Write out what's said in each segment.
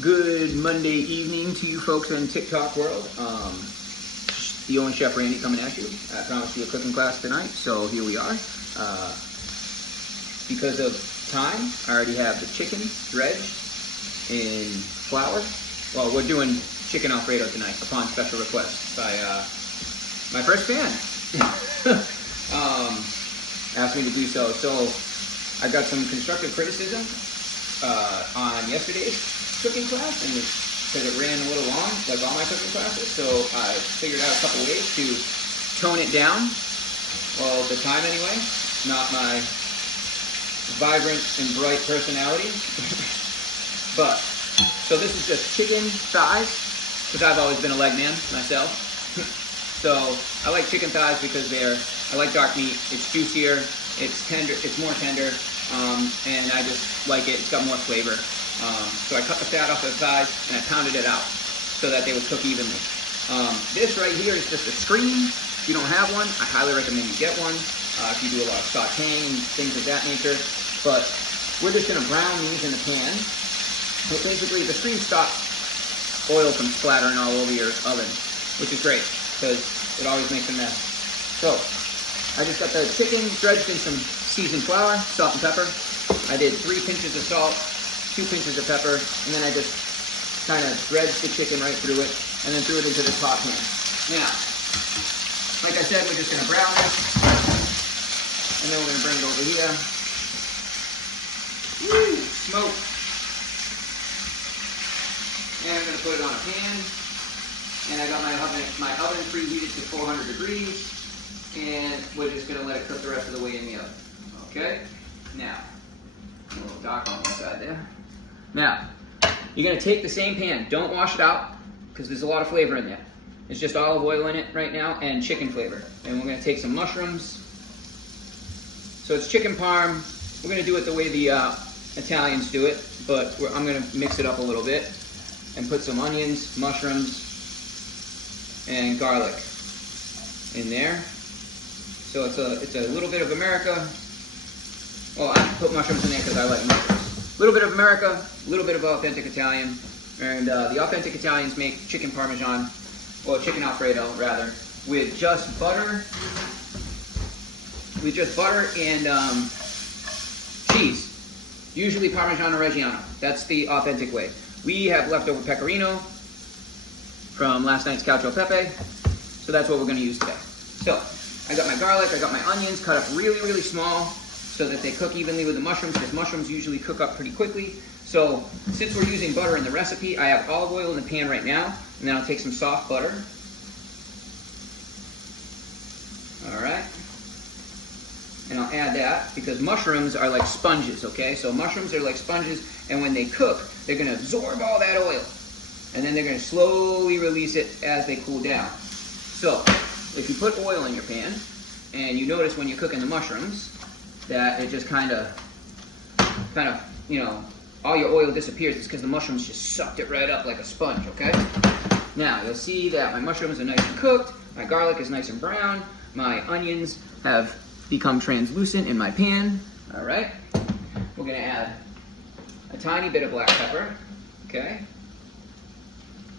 Good Monday evening to you folks in TikTok world. The only Chef Randy coming at you. I promised you a cooking class tonight, so here we are. Because of time, I already have the chicken dredged in flour. Well, we're doing chicken Alfredo tonight upon special request by my first fan. Asked me to do so. So I got some constructive criticism on yesterday's cooking class, and because it ran a little long, like all my cooking classes, so I figured out a couple ways to tone it down. Well, the time anyway, not my vibrant and bright personality. But, so this is just chicken thighs, because I've always been a leg man myself. So I like chicken thighs because I like dark meat, it's juicier, it's tender, it's more tender, and I just like it, it's got more flavor. So I cut the fat off the thighs and I pounded it out so that they would cook evenly. This right here is just a screen. If you don't have one, I highly recommend you get one if you do a lot of sauteing and things of that nature. But we're just going to brown these in the pan. So basically the screen stops oil from splattering all over your oven, which is great because it always makes a mess. So I just got the chicken dredged in some seasoned flour, salt and pepper. I did 3 pinches of salt, 2 pinches of pepper, and then I just kind of dredged the chicken right through it, and then threw it into the top pan. Now, like I said, we're just going to brown this, and then we're going to bring it over here. Woo! Smoke! And I'm going to put it on a pan, and I got my oven preheated to 400 degrees, and we're just going to let it cook the rest of the way in the oven. Okay? Now, a little dark on one side there. Now, you're going to take the same pan. Don't wash it out because there's a lot of flavor in there. It's just olive oil in it right now and chicken flavor. And we're going to take some mushrooms. So it's chicken parm. We're going to do it the way the Italians do it, but I'm going to mix it up a little bit and put some onions, mushrooms, and garlic in there. So it's a little bit of America. Well, I put mushrooms in there because I like mushrooms. A little bit of America, a little bit of authentic Italian, and the authentic Italians make chicken parmesan, or chicken Alfredo rather, with just butter, and cheese. Usually Parmigiano Reggiano. That's the authentic way. We have leftover pecorino from last night's cacio e pepe, so that's what we're going to use today. So I got my garlic, I got my onions cut up really, really small, so that they cook evenly with the mushrooms, because mushrooms usually cook up pretty quickly. So since we're using butter in the recipe, I have olive oil in the pan right now, and then I'll take some soft butter. All right. And I'll add that, because mushrooms are like sponges, okay? So mushrooms are like sponges, and when they cook, they're gonna absorb all that oil, and then they're gonna slowly release it as they cool down. So if you put oil in your pan, and you notice when you're cooking the mushrooms, that it just kind of, you know, all your oil disappears. It's because the mushrooms just sucked it right up like a sponge, okay? Now, you'll see that my mushrooms are nice and cooked, my garlic is nice and brown, my onions have become translucent in my pan, all right? We're gonna add a tiny bit of black pepper, okay?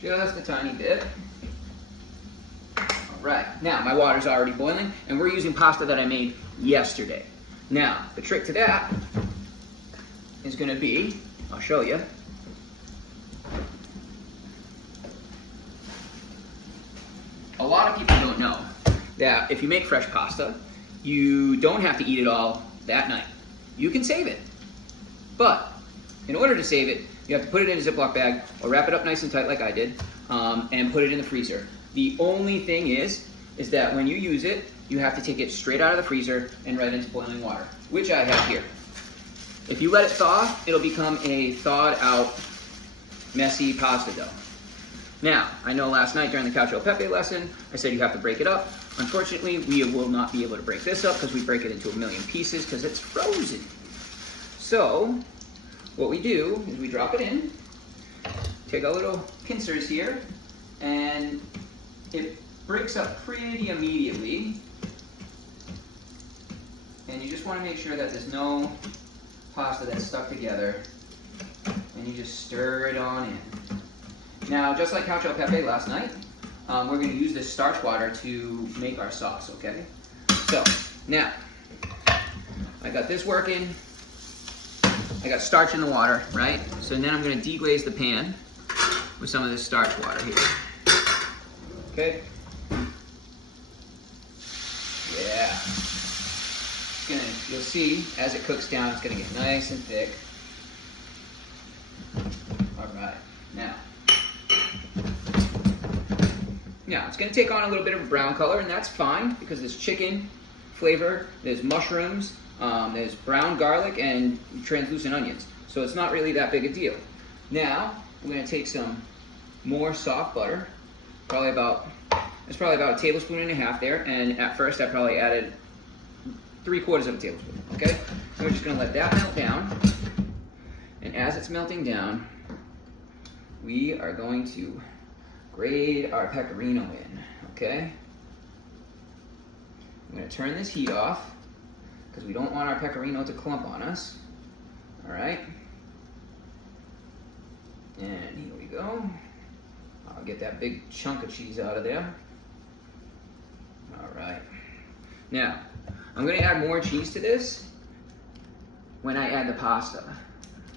Just a tiny bit. All right, now my water's already boiling, and we're using pasta that I made yesterday. Now, the trick to that is going to be, I'll show you. A lot of people don't know that if you make fresh pasta, you don't have to eat it all that night. You can save it. But in order to save it, you have to put it in a Ziploc bag or wrap it up nice and tight like I did, and put it in the freezer. The only thing is that when you use it, you have to take it straight out of the freezer and right into boiling water, which I have here. If you let it thaw, it'll become a thawed out, messy pasta dough. Now, I know last night during the cacio e pepe lesson, I said you have to break it up. Unfortunately, we will not be able to break this up because we break it into a million pieces because it's frozen. So, what we do is we drop it in, take our little pincers here, and it breaks up pretty immediately. And you just want to make sure that there's no pasta that's stuck together and you just stir it on in. Now, just like cacio e pepe last night, we're going to use this starch water to make our sauce, okay? So, now, I got this working. I got starch in the water, right? So then I'm going to deglaze the pan with some of this starch water here. Okay? Yeah. You'll see, as it cooks down, it's going to get nice and thick. All right. Now, it's going to take on a little bit of a brown color, and that's fine because there's chicken flavor, there's mushrooms, there's brown garlic, and translucent onions. So it's not really that big a deal. Now, we're going to take some more soft butter, probably about a tablespoon and a half there, and at first I probably added 3/4 of a tablespoon, okay? So we're just going to let that melt down, and as it's melting down, we are going to grate our pecorino in, okay? I'm going to turn this heat off because we don't want our pecorino to clump on us, all right? And here we go. I'll get that big chunk of cheese out of there. All right. Now, I'm going to add more cheese to this when I add the pasta,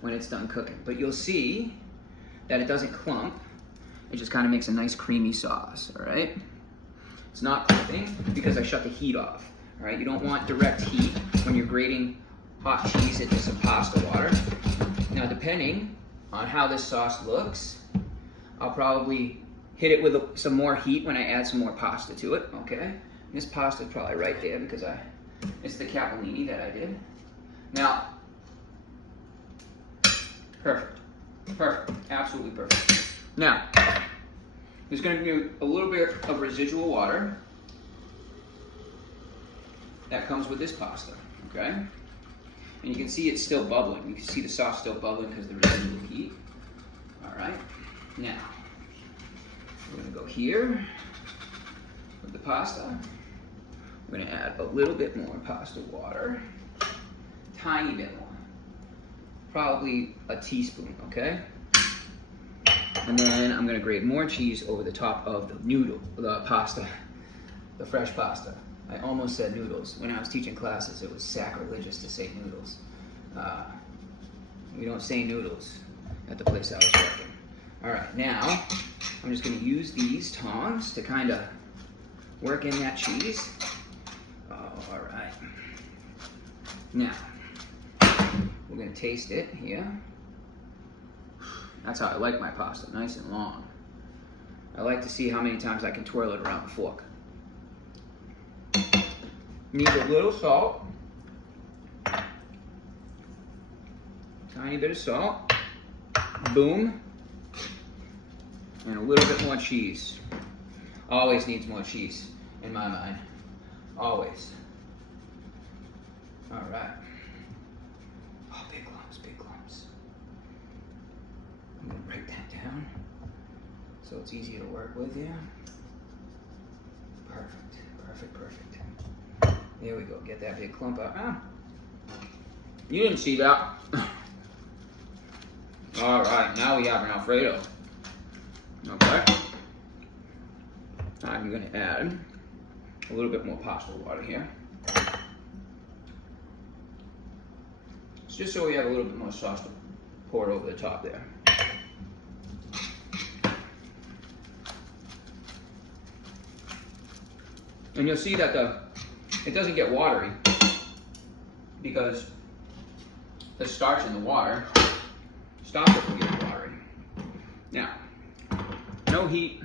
when it's done cooking. But you'll see that it doesn't clump. It just kind of makes a nice creamy sauce, all right? It's not clumping because I shut the heat off, all right? You don't want direct heat when you're grating hot cheese into some pasta water. Now, depending on how this sauce looks, I'll probably hit it with some more heat when I add some more pasta to it, okay? And this pasta is probably right there because it's the capellini that I did. Now, perfect, absolutely perfect. Now, there's going to be a little bit of residual water that comes with this pasta, okay? And you can see it's still bubbling. You can see the sauce still bubbling because of the residual heat. All right, now, we're going to go here with the pasta. We're going to add a little bit more pasta water, tiny bit more, probably a teaspoon, okay? And then I'm going to grate more cheese over the top of the pasta, the fresh pasta. I almost said noodles. When I was teaching classes, it was sacrilegious to say noodles. We don't say noodles at the place I was working. All right, now I'm just going to use these tongs to kind of work in that cheese. Oh, all right. Now, we're going to taste it here. That's how I like my pasta, nice and long. I like to see how many times I can twirl it around the fork. Needs a little salt. Tiny bit of salt. Boom. And a little bit more cheese. Always needs more cheese, in my mind. Always. All right. Oh, big lumps, big lumps. I'm gonna break that down so it's easy to work with, yeah. Perfect, perfect, perfect. There we go, get that big clump out. Ah, you didn't see that. All right, now we have an Alfredo. Okay. I'm gonna add a little bit more pasta water here. It's just so we have a little bit more sauce to pour over the top there. And you'll see that it doesn't get watery because the starch in the water stops it from getting watery. Now, no heat.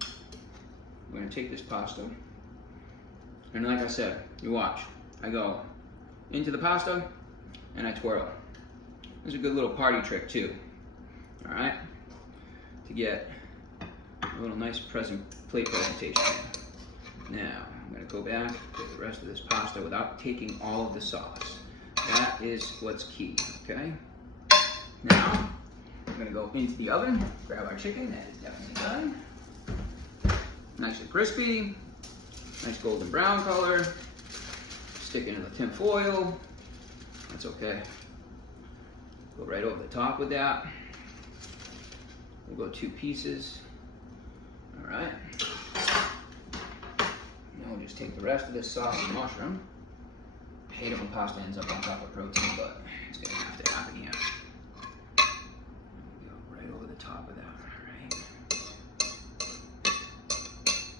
I'm going to take this pasta, and like I said, you watch. I go into the pasta, and I twirl. This is a good little party trick too. All right, to get a little nice plate presentation. Now, I'm going to go back to the rest of this pasta without taking all of the sauce. That is what's key, okay? Now, I'm going to go into the oven, grab our chicken, that is definitely done. Nice and crispy, nice golden brown color. Stick it in the tin foil, that's okay. Go right over the top with that. We'll go 2 pieces. All right. Now we'll just take the rest of this sausage mushroom. I hate it when pasta ends up on top of protein, but it's gonna have to happen here. Go right over the top of that, right?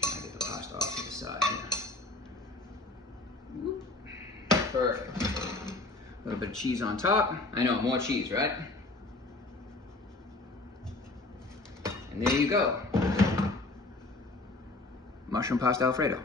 Try to get the pasta off to the side here. Whoop. Perfect. A little bit of cheese on top. I know, more cheese, right? And there you go. Mushroom pasta Alfredo.